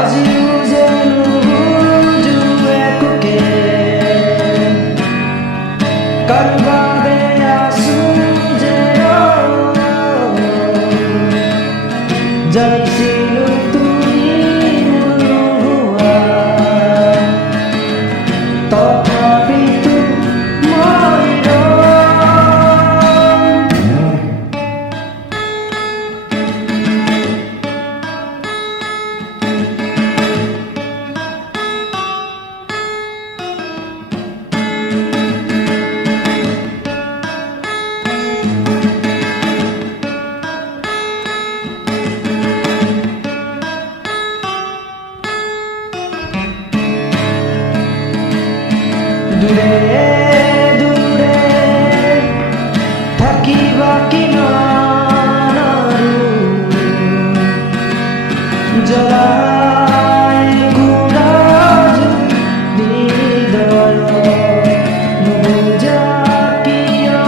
আজিও যেন বুজুৱে কোকে কাৰবাবে আছো যে জানিছিলো তুমি নোহোৱা তথাপিতো মই দূৰে দূৰে থাকিবা কিমান আৰু জ্বলাই ঘূৰা হৃদয়ত নুবুজা কিয়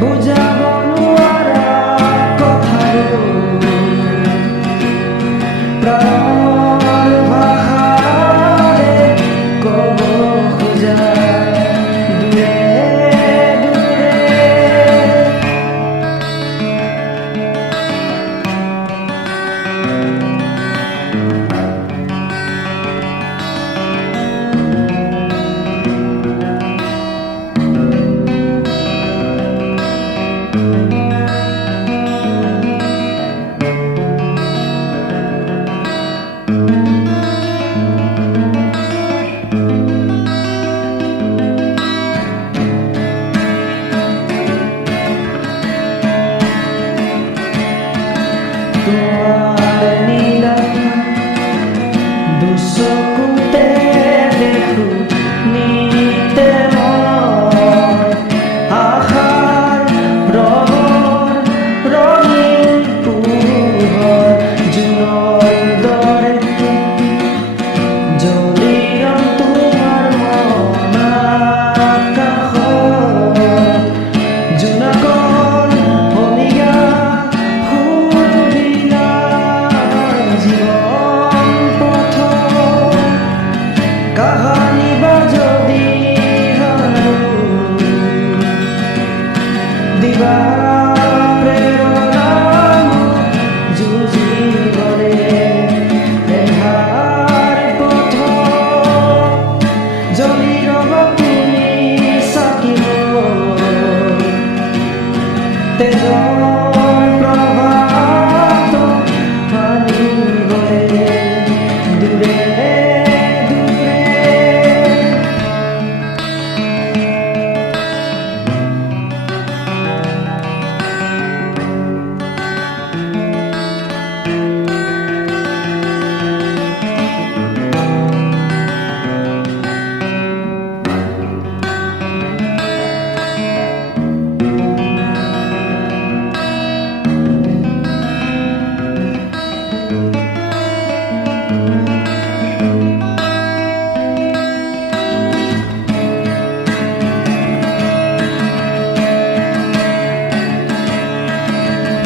বুজাব নোৱাৰা কথাবোৰ প্ৰাণৰ ভাষাৰে ক'ব খোজা দূৰে দূৰে তোমাৰ নীলা দুচকুতে দেখো নিতে মই আশাৰ ৰঙৰ ৰঙীন পোহৰ জোনৰ দৰে জ্বলি ৰং তোমাৰ মন আকাশত জোনাকৰ ভূমিকা কাহানি বা যদি দিবা প্ৰেৰণা যুঁজিবলে এন্ধাৰ পথ জ্বলি ৰবা তুমি চাকিব তেজৰ প্ৰভাত আনিবলে দূৰে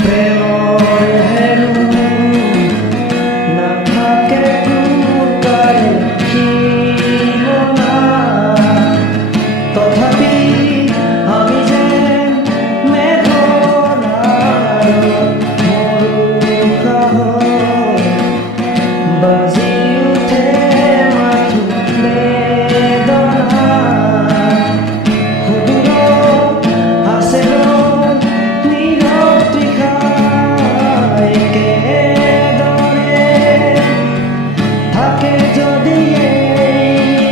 প্ৰেমৰ হেৰু নাথাকে কোটাই সীমা তথাপি আমি যেন মেঘনাৰ মৰুকাহত বাজি উঠে মাথো বেদনা সুদূৰত আছে থাকে যদি এই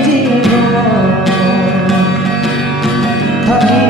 জীৱন থাকি